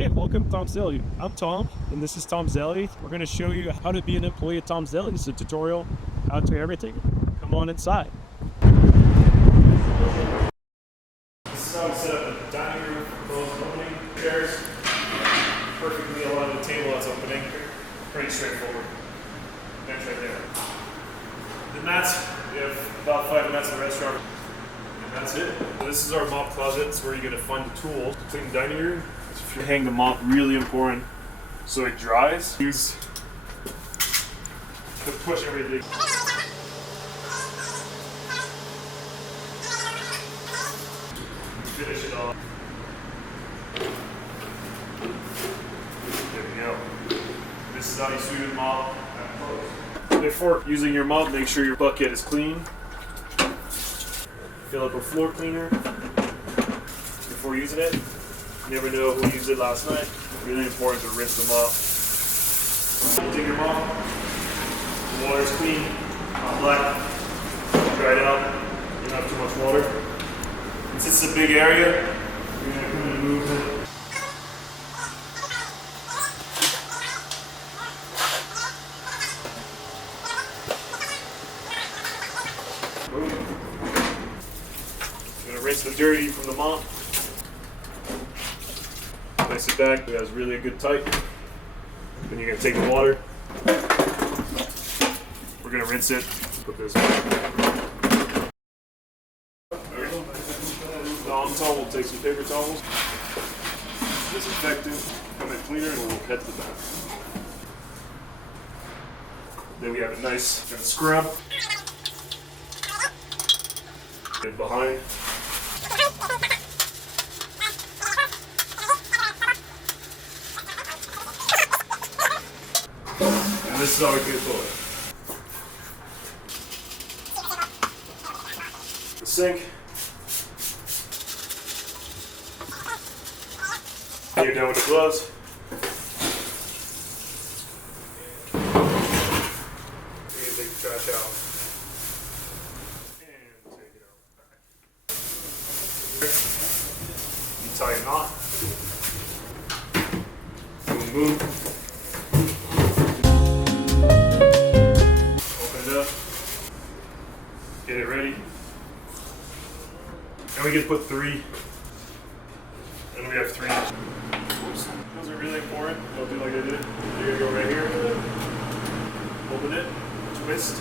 Hey, welcome to Tom's Deli. I'm Tom, and this is Tom's Deli. We're going to show you how to be an employee at Tom's Deli. It's a tutorial, how to everything. Come on inside. This is how we set up a dining room, closed opening, chairs, perfectly aligned with the table that's opening. Pretty straightforward. Bench right there. The mats, we have about 5 mats in the restaurant. And that's it. So this is our mop closet. It's where you're going to find the tools to clean the dining room. If you hang the mop, really important, so it dries. Use to push everything. Finish it off. There we go. This is how you sweep the mop and close. Before using your mop, make sure your bucket is clean. Fill up a floor cleaner before using it. You never know who used it last night. Really important to rinse them off. Take your mop. The water's clean, not black. Dry it out. You don't have too much water. And since it's a big area, you're going to come and move it. You're going to rinse the dirty from the mop. Place it back, it has really a good tight. Then you're going to take the water. We're going to rinse it. Put this back. Dom towel, we'll take some paper towels. Disinfectant, come in cleaner, and we'll head to the back. Then we have a nice scrub. Get behind. This is how we get it. The sink. You're done with the gloves. You can take the trash out. And take it out. You tie a knot. Boom, boom. Get it ready. And we can put 3. And we have 3. Oops. Those are really important. Don't do like I did. You're gonna go right here. Open it. Twist.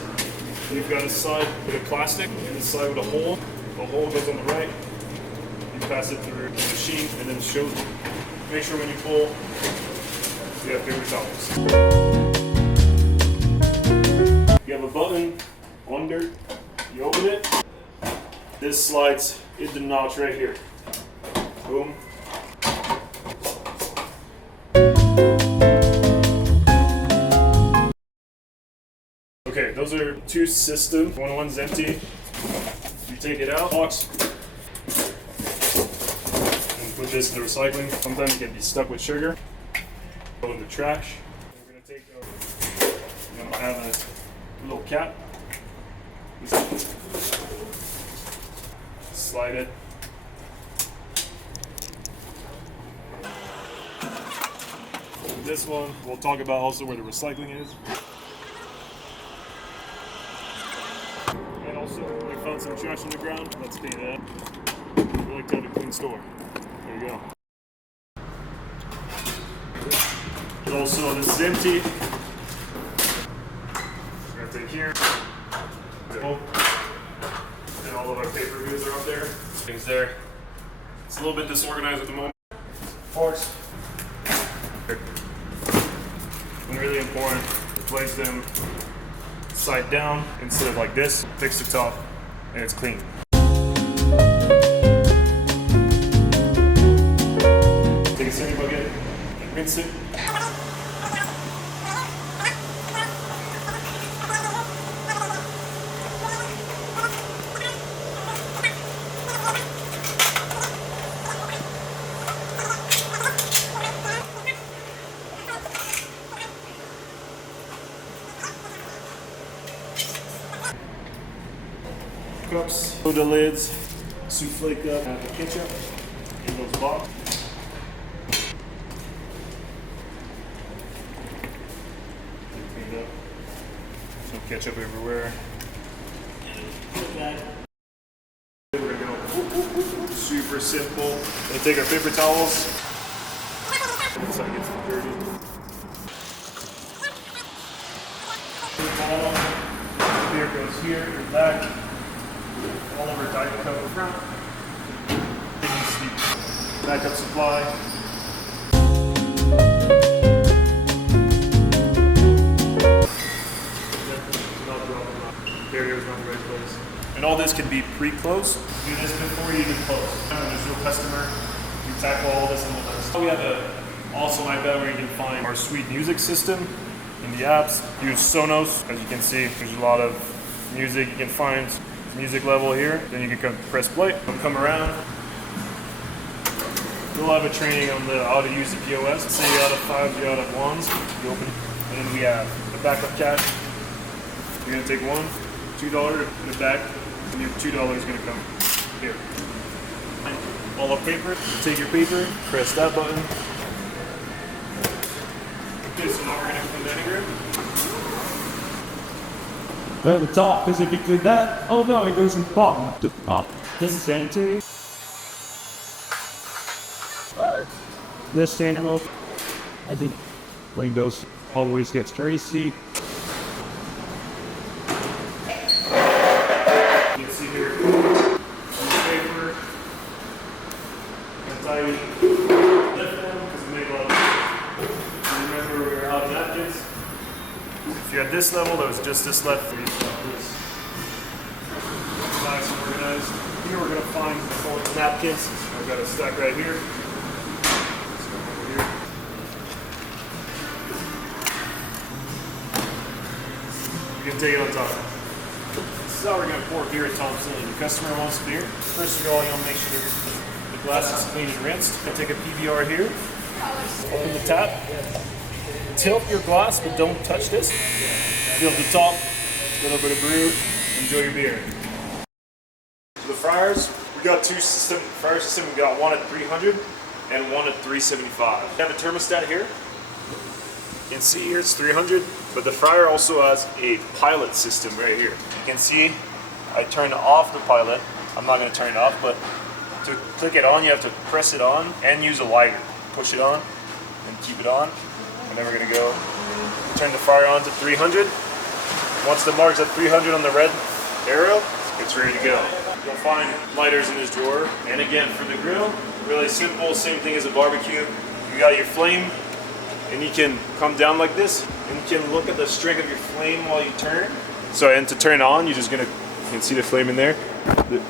You've got a side with a plastic and a side with a hole. The hole goes on the right. You pass it through the machine and then show. Make sure when you pull, you have paper towels. You have a button under. You open it, this slides in the notch right here. Boom. Okay, those are 2 systems. One's empty. You take it out, box, and put this in the recycling. Sometimes it can be stuck with sugar. Go in the trash. We're gonna take we're gonna have a little cap. Slide it. This one, we'll talk about also where the recycling is. And also, we found some trash on the ground. Let's clean it up. We like to have a clean store. There you go. And also, this is empty. We're going to take here. And all of our paper goods are up there. Things there. It's a little bit disorganized at the moment. Forks. And really important to place them side down instead of like this. Fix the top and it's clean. Take a sipping bucket and rinse it. Cups, soda lids, souffle cup, and the ketchup in those boxes. Ketchup everywhere. We're gonna go super simple. We'll take our paper towels. So it gets dirty. Beer goes here, and back. All of our Diet Coke in front. Backup supply. Barrier's not the right place. And all this can be pre-closed. Do this before you even close. When there's no customer, you tackle all this and all this. We have a awesome iPad where you can find our sweet music system in the apps. Use Sonos. As you can see, there's a lot of music. You can find music level here. Then you can press play. Come around. We'll have a training on how to use the POS. Say you're out of 5s, you're out of 1s. You open, and then we have the backup cash. You're gonna take $1, $2 in the back, and your $2 is gonna come here. All our paper. Take your paper, press that button. Okay, so now we're gonna put the vinegar. At the top, because if you do that, oh no, it goes in the bottom to the top. This is sanitary. This channel, I think Windows always gets greasy. You can see here, newspaper, anti lift them because we make a lot of. Remember, we were out of napkins. If you had this level, there was just this left for you. Nice and organized. Here we're going to find the napkins. I've got a stack right here. You can take it on top. This is how we're going to pour beer at Thompson. The customer wants beer. First of all, you want to make sure the glass is clean and rinsed. You take a PBR here. Open the tap. Tilt your glass, but don't touch this. Feel the top. A little bit of brew. Enjoy your beer. So the fryers, we got two fryer systems. We got one at 300 and one at 375. We have a thermostat here. You can see here it's 300, but the fryer also has a pilot system right here. You can see I turned off the pilot. I'm not going to turn it off, but to click it on, you have to press it on and use a lighter. Push it on and keep it on. And then we're going to go turn the fryer on to 300. Once the mark's at 300 on the red arrow, it's ready to go. You'll find lighters in this drawer. And again, for the grill, really simple, same thing as a barbecue. You got your flame. And you can come down like this, and you can look at the strength of your flame while you turn. So, and to turn on, you can see the flame in there.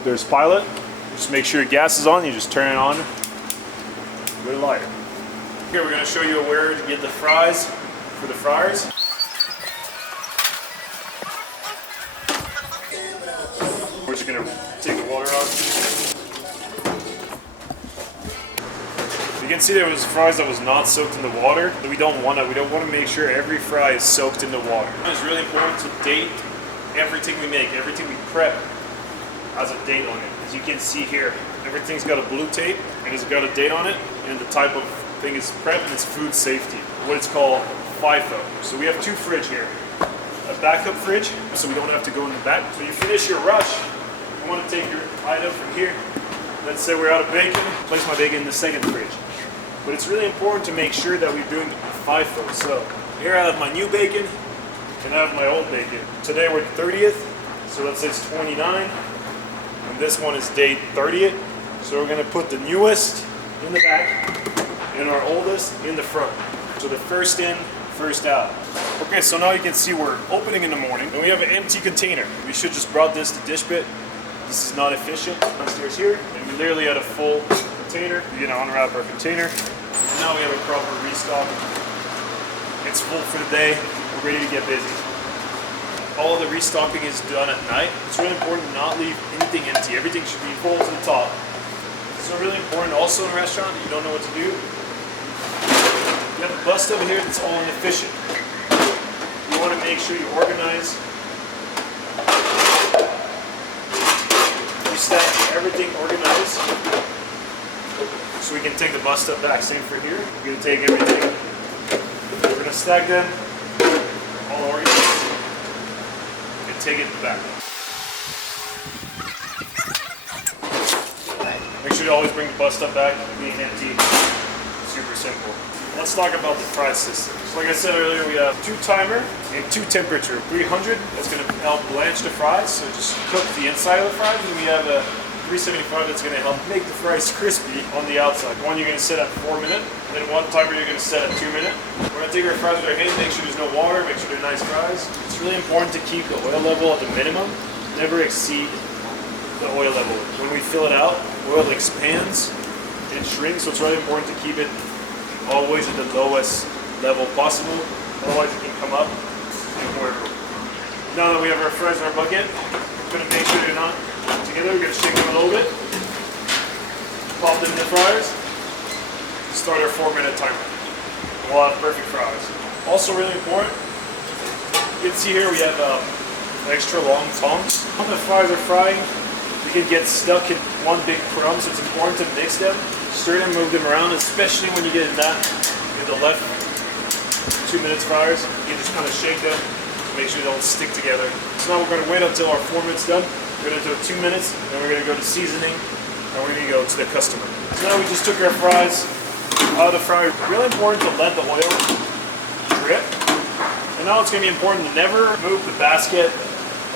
There's pilot. Just make sure your gas is on. You just turn it on with a lighter. Here we're going to show you where to get the fries for the fryers. We're just going to take the water off. You can see there was fries that was not soaked in the water. We don't want to. We don't want to make sure every fry is soaked in the water. It's really important to date everything we make, everything we prep has a date on it. As you can see here, everything's got a blue tape and it's got a date on it, and the type of thing is prep and it's food safety. What it's called FIFO. So we have two fridge here. A backup fridge, so we don't have to go in the back. So you finish your rush, you want to take your item from here. Let's say we're out of bacon, place my bacon in the second fridge. But it's really important to make sure that we're doing FIFO. So here I have my new bacon and I have my old bacon. Today we're the 30th, so let's say it's 29. And this one is date 30th. So we're gonna put the newest in the back and our oldest in the front. So the first in, first out. Okay, so now you can see we're opening in the morning and we have an empty container. We should just brought this to dish pit. This is not efficient. Downstairs here, and we literally had a full container. We're gonna unwrap our container. Now we have a proper restock. It's full for the day. We're ready to get busy. All of the restocking is done at night. It's really important to not leave anything empty. Everything should be full to the top. It's really important also in a restaurant that you don't know what to do. You have a bust over here that's all inefficient. You want to make sure you organize. You stack everything organized. So we can take the bus step back. Same for here. We're going to take everything. We're going to stack them all organized. take it in the back. Make sure you always bring the bus stop back being empty. Super simple. Let's talk about the fry system. So like I said earlier, we have 2 timer and 2 temperature. 300, that's going to help blanch the fries, so just cook the inside of the fries. And we have a 375 that's going to help make the fries crispy on the outside. One you're going to set at 4 minutes, and then one timer you're going to set at 2 minutes. We're going to take our fries with our hand, make sure there's no water, make sure they're nice fries. It's really important to keep the oil level at the minimum, never exceed the oil level. When we fill it out, oil expands and shrinks, so it's really important to keep it always at the lowest level possible, otherwise it can come up and work. Now that we have our fries in our bucket, we're going to make sure they're not together. We're going to shake them a little bit, pop them in the fryers, start our 4-minute timer. We'll have perfect fries. Also really important, you can see here we have extra long tongs. When the fries are frying, you can get stuck in one big crumb, so it's important to mix them, stir them, move them around, especially when you get in the left 2 minutes fryers. You can just kind of shake them to make sure they don't stick together. So now we're going to wait until our 4 minutes done. We're going to do 2 minutes, then we're going to go to seasoning, and we're going to go to the customer. So now we just took our fries out of the fryer. Really important to let the oil drip. And now it's going to be important to never move the basket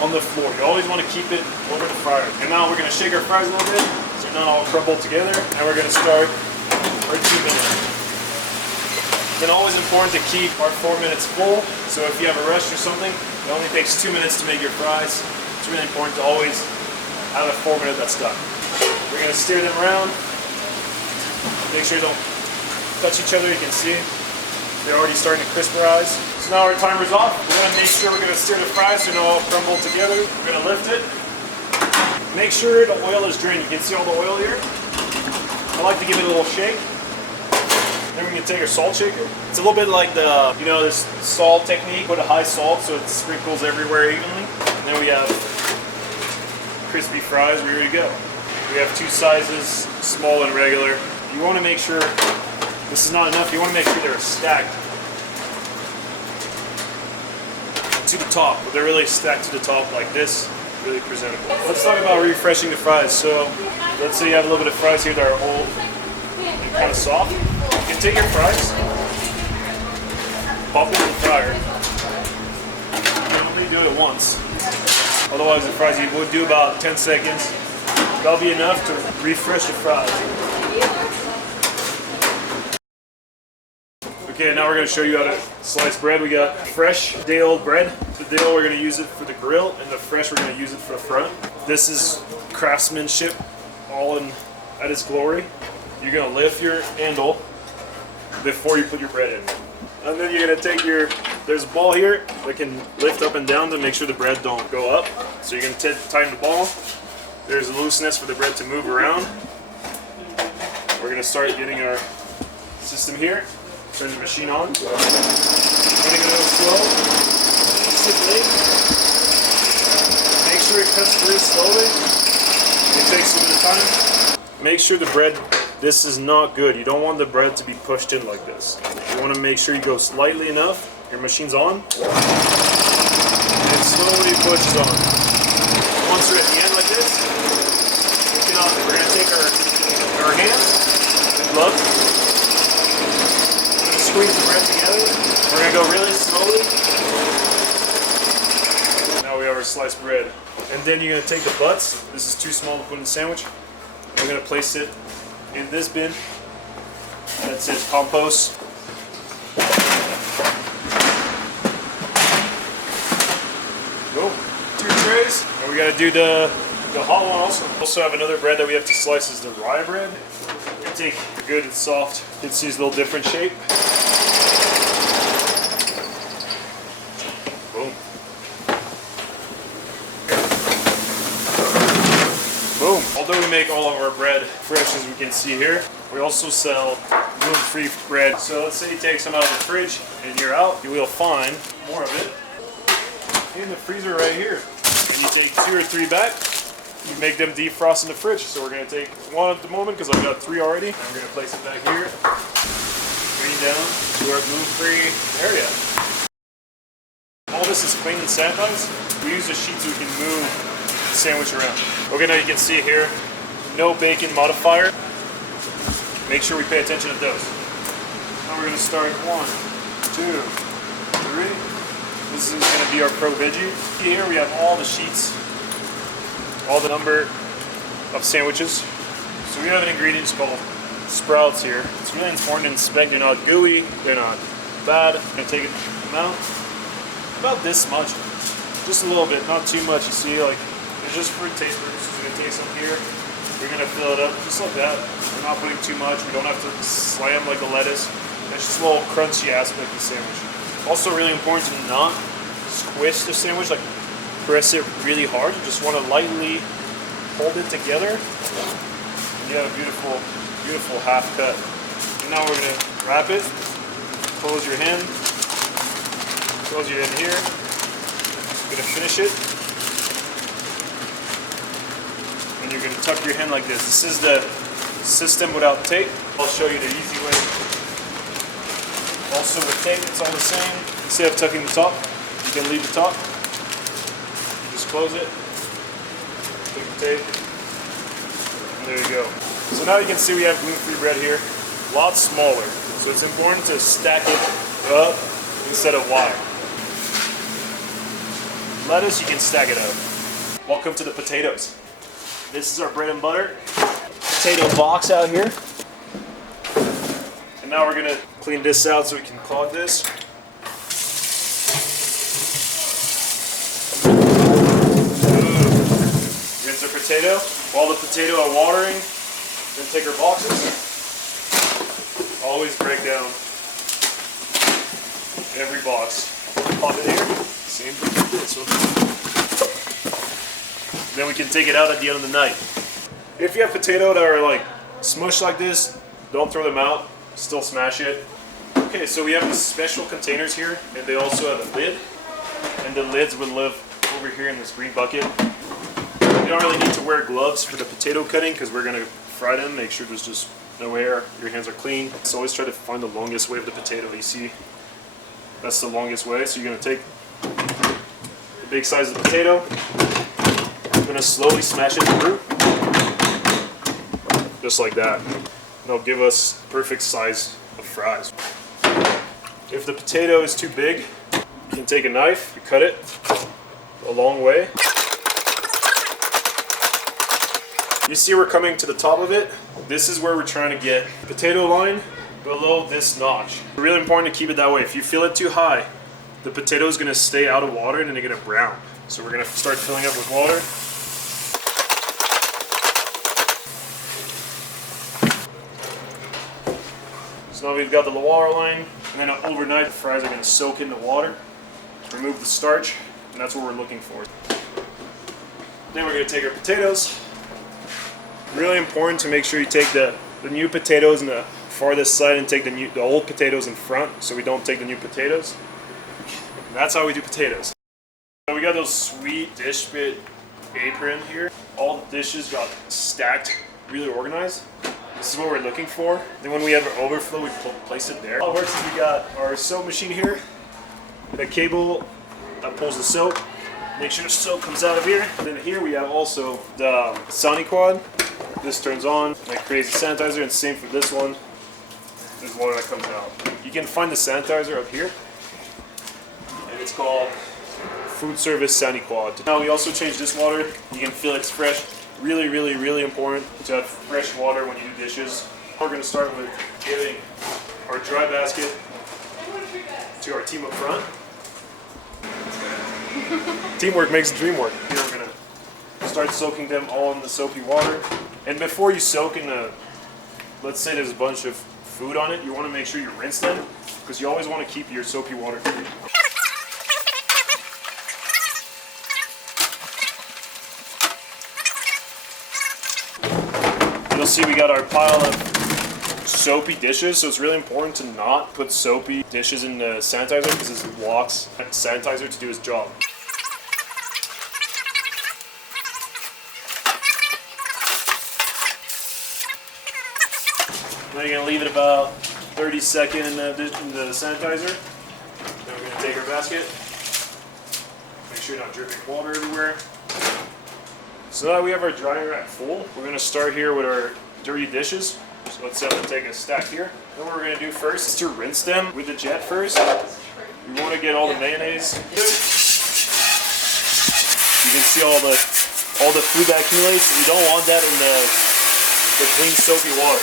on the floor. You always want to keep it over the fryer. And now we're going to shake our fries a little bit so they're not all crumbled together. And we're going to start our 2 minutes. Then always important to keep our 4 minutes full. So if you have a rush or something, it only takes 2 minutes to make your fries. It's really important to always have a 4 minute that's done. We're going to stir them around. Make sure they don't touch each other. You can see they're already starting to crisperize. So now our timer's off. We're going to make sure we're going to stir the fries so they don't all crumble together. We're going to lift it. Make sure the oil is drained. You can see all the oil here. I like to give it a little shake. Then we can take our salt shaker. It's a little bit like the, this salt technique. Put a high salt so it sprinkles everywhere evenly. And then we have crispy fries ready to go. We have 2 sizes, small and regular. You want to make sure this is not enough. You want to make sure they're stacked to the top. They're really stacked to the top like this. Really presentable. Let's talk about refreshing the fries. So let's say you have a little bit of fries here that are old and kind of soft. You can take your fries, pop it in the fryer. You can only do it once. Otherwise the fries, you would do about 10 seconds. That'll be enough to refresh the fries. Okay, now we're going to show you how to slice bread. We got fresh day-old bread. The day-old, we're going to use it for the grill, and the fresh, we're going to use it for the front. This is craftsmanship all at its glory. You're going to lift your handle before you put your bread in. And then you're going to take there's a ball here that can lift up and down to make sure the bread don't go up. So you're going to tighten the ball. There's a looseness for the bread to move around. We're going to start getting our system here. Turn the machine on. Running a little slow. Simply. Make sure it cuts through slowly. It takes a little time. Make sure the bread, this is not good. You don't want the bread to be pushed in like this. You want to make sure you go slightly enough. Your machine's on. And it slowly pushes on. Once we're at the end like this, we're going to take our hands and gloves. Squeeze the bread together. We're going to go really slowly. Now we have our sliced bread. And then you're going to take the butts. This is too small to put in the sandwich. We're going to place it in this bin. That's it, compost. Go. 2 trays. And we got to do the hot one also. We also have another bread that we have to slice is the rye bread. We take good and soft. You can see it's a little different shape. Boom. Although we make all of our bread fresh, as we can see here, we also sell gluten-free bread. So let's say you take some out of the fridge and you're out, you will find more of it in the freezer right here. And you take 2 or 3 back, you make them defrost in the fridge. So we're going to take 1 at the moment because I've got 3 already. And we're going to place it back here, bring it down to our gluten-free area. All this is clean and sanitized, we use the sheet so we can move the sandwich around. Okay, now you can see it here. No bacon modifier. Make sure we pay attention to those. Now we're gonna start 1, 2, 3. This is gonna be our pro veggie. Here we have all the sheets, all the number of sandwiches. So we have an ingredient called sprouts here. It's really important to inspect. They're not gooey, they're not bad. I'm gonna take them out. About this much, just a little bit, not too much. You see, like, it's just for taste purposes. We're gonna take some here. We're gonna fill it up just like that. We're not putting too much. We don't have to slam like a lettuce. It's just a little crunchy aspect of the sandwich. Also really important to not squish the sandwich, like press it really hard. You just want to lightly hold it together. And you have a beautiful, beautiful half cut. And now we're gonna wrap it. Close your hand. Close your hand here. You're gonna finish it. And you're gonna tuck your hand like this. This is the system without tape. I'll show you the easy way. Also with tape, it's all the same. Instead of tucking the top, you can leave the top. You just close it. Take the tape. And there you go. So now you can see we have gluten-free bread here. A lot smaller. So it's important to stack it up instead of wide. Lettuce, you can stack it up. Welcome to the potatoes. This is our bread and butter potato box out here. And now we're gonna clean this out so we can clog this. Rinse our potato. While the potato are watering, then take our boxes. Always break down every box. Pop it here. Same for this one. Then we can take it out at the end of the night. If you have potato that are like smushed like this, don't throw them out. Still smash it. Okay, so we have these special containers here, and they also have a lid. And the lids would live over here in this green bucket. You don't really need to wear gloves for the potato cutting because we're gonna fry them. Make sure there's just no air. Your hands are clean. So always try to find the longest way of the potato. You see, that's the longest way. So you're gonna take the big size of the potato. You're gonna slowly smash it through, just like that. It'll give us perfect size of fries. If the potato is too big, you can take a knife, you cut it a long way. You see we're coming to the top of it. This is where we're trying to get the potato line below this notch. Really important to keep it that way. If you feel it too high, the potato is gonna stay out of water and then they're gonna brown. So we're gonna start filling up with water. So now we've got the water line, and then overnight the fries are going to soak in the water, remove the starch, and that's what we're looking for. Then we're going to take our potatoes. Really important to make sure you take the new potatoes in the farthest side and take the old potatoes in front, so we don't take the new potatoes. And that's how we do potatoes. So we got those sweet dish bit apron here. All the dishes got stacked, really organized. This is what we're looking for. Then when we have our overflow, we place it there. How it works is we got our soap machine here, the cable that pulls the soap. Make sure the soap comes out of here. And then here we have also the Sani Quad. This turns on, and it creates a sanitizer, and same for this one. There's water that comes out. You can find the sanitizer up here, and it's called Food Service Sani Quad. Now we also changed this water. You can feel it's fresh. Really, really, really important to have fresh water when you do dishes. We're going to start with giving our dry basket to our team up front. Teamwork makes the dream work. Here we're going to start soaking them all in the soapy water. And before you soak in the, let's say there's a bunch of food on it, you want to make sure you rinse them because you always want to keep your soapy water clean. You'll see we got our pile of soapy dishes, so it's really important to not put soapy dishes in the sanitizer because this blocks sanitizer to do its job. Now you're going to leave it about 30 seconds in the sanitizer. Then we're going to take our basket, sure you're not dripping water everywhere. So now we have our drying rack full. We're gonna start here with our dirty dishes. So let's take a stack here. Then what we're gonna do first is to rinse them with the jet first. We wanna get all the mayonnaise. You can see all the food that accumulates. We don't want that in the clean soapy water.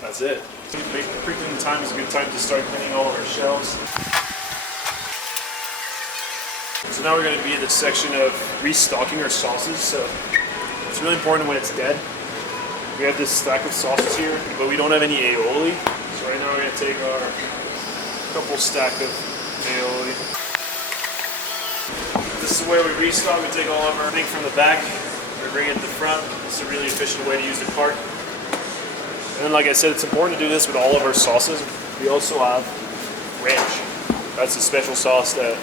That's it. Pre-cleaning time is a good time to start cleaning all of our shelves. So now we're going to be in the section of restocking our sauces. So it's really important when it's dead. We have this stack of sauces here, but we don't have any aioli. So right now we're going to take our couple stack of aioli. This is where we restock. We take all of our thing from the back, we bring it to the front. It's a really efficient way to use the cart. And then, like I said, it's important to do this with all of our sauces. We also have ranch. That's a special sauce that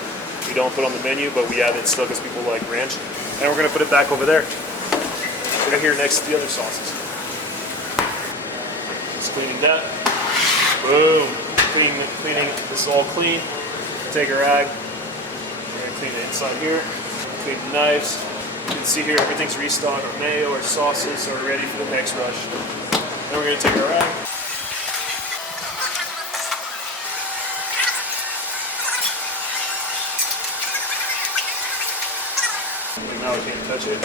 we don't put on the menu, but we have it still because people like ranch. And we're going to put it back over there. Right here next to the other sauces. Just cleaning that. Boom. Cleaning. This is all clean. Take a rag. We're going to clean the inside here. Clean the knives. You can see here everything's restocked. Our mayo, our sauces, so we're ready for the next rush. Then we're going to take our rag. Now we can't touch it.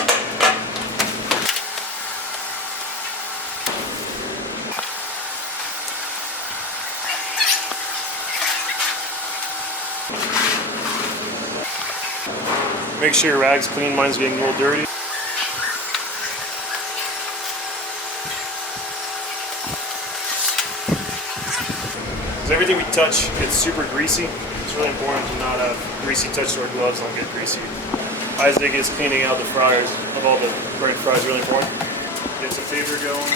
Make sure your rag's clean. Mine's getting a little dirty. Everything we touch gets super greasy. It's really important to not have greasy touch so our gloves don't get greasy. Isaac is cleaning out the fryers of all the burnt fries, really important. Get some paper going.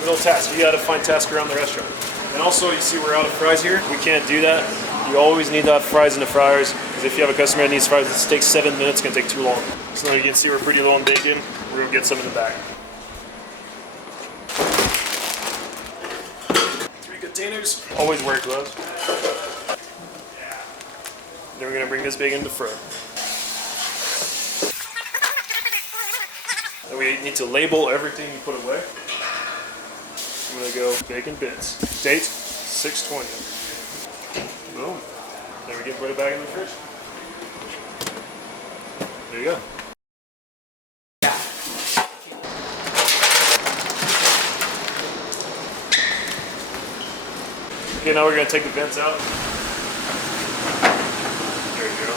Little task, you gotta find tasks around the restaurant. And also, you see we're out of fries here. We can't do that. You always need to have fries in the fryers, because if you have a customer that needs fries, it takes 7 minutes, it's gonna take too long. So you can see we're pretty low on bacon. We're gonna get some in the back. 3 containers. Always wear gloves. Then we're gonna bring this bacon to the front. And we need to label everything you put away. I'm gonna go bacon bits. Date 6/20. Boom. Then we can put it back in the fridge. There you go. Okay, now we're gonna take the vents out. There you go.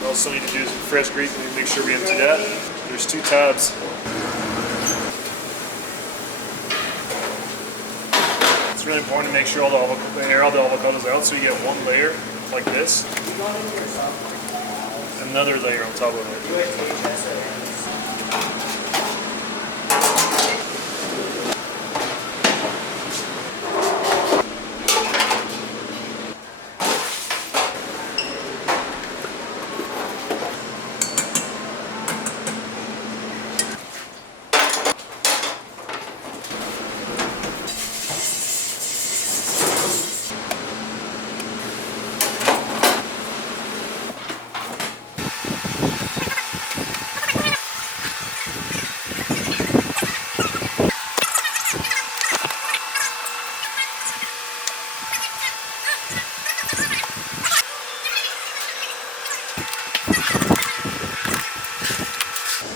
We also need to do some fresh grease and make sure we empty that. There's 2 tabs. It's really important to make sure all the avocados out, so you get 1 layer like this, another layer on top of it.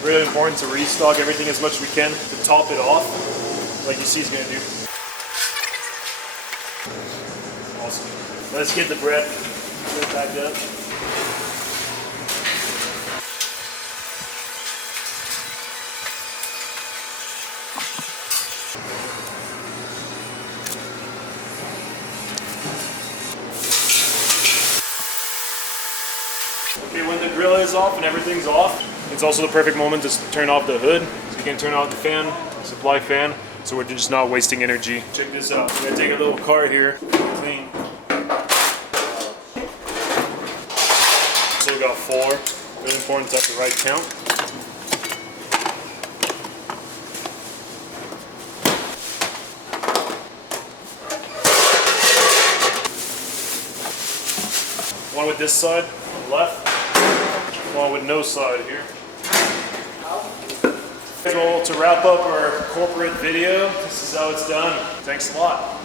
Really important to restock everything as much as we can to top it off, like you see he's going to do. Awesome. Let's get the bread back up. Okay, when the grill is off and everything's off, it's also the perfect moment to turn off the hood. So you can turn off the fan, the supply fan. So we're just not wasting energy. Check this out. We're gonna take a little cart here, clean. So we got 4. Really important to have the right count. One with this side on the left. One with no side here. To wrap up our corporate video, this is how it's done. Thanks a lot.